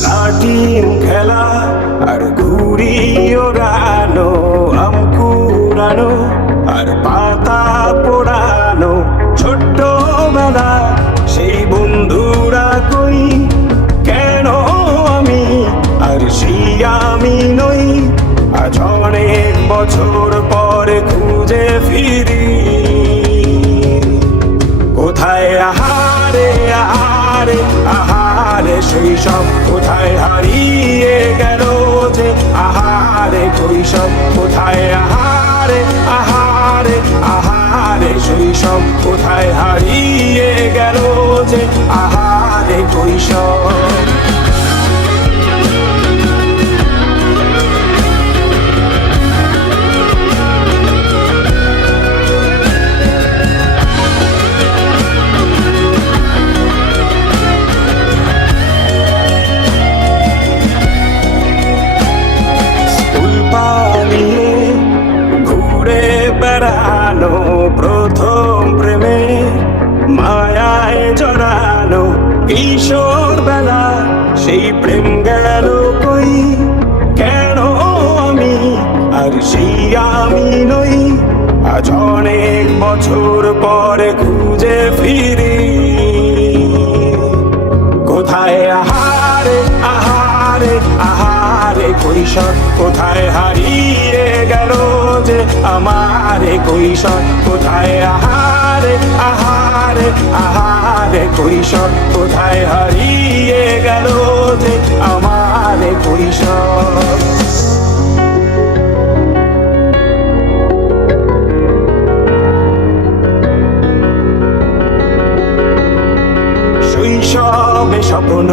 লাঠিম খেলা আর ঘুড়ি ওড়ানো, আম কুড়ানো আর পাতা পোড়ানো, ছোট্টবেলা সেই বন্ধুরা কই, কেন আমি আর সেই আমি নই। আজ অনেক বছর পরে খুঁজে ফিরি, কোথায় আহারে আহারে আহারে শৈশব, কোথায় হারিয়ে গেল যে আহারে কৈশব, কোথায় আহারে আহারে আহারে শৈশব, কোথায় হারিয়ে গেল যে আহারে কৈশব। বেড়ানো প্রথম প্রেমে মায়ায় জড়ানো, কিশোর বেলা সেই প্রেম গেল কই, কেন আমি আর সেই আমি নই। আজ অনেক বছর পরে খুঁজে ফিরি, কোথায় আহারে আহারে আহারে কৈশোর, কোথায় হারিয়ে গেল যে আমারে কৈশোর, কোথায় আহারে আহারে আহারে কৈশোর, কোথায় হারিয়ে গেল যে আমারে কৈশোর। শৈশবে স্বপ্ন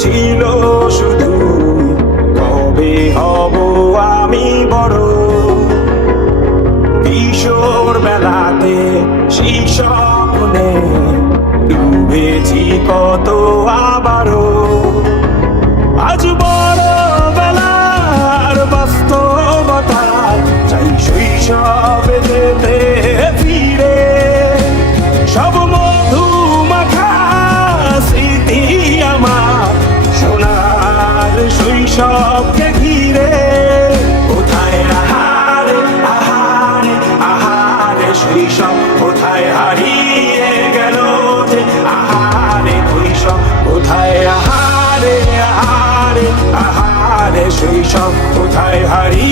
ছিল শুধু, কবে হব আমি বড়। কিশোর বেলাতে সেই স্বপ্নে ডুবেছি কত আবারও, আজ বড় বেলার বাস্তবতা চাই শৈশবে যেতে ফিরে। সব মধু মাখা স্মৃতি আমার সোনার শৈশবকে ঘিরে, কোথায় আহারে আহারে আহারে শৈশব, কোথায় হারিয়ে গেল যে আহারে কৈশোর, কোথায় আহারে আহারে আহারে শৈশব, কোথায় হারিয়ে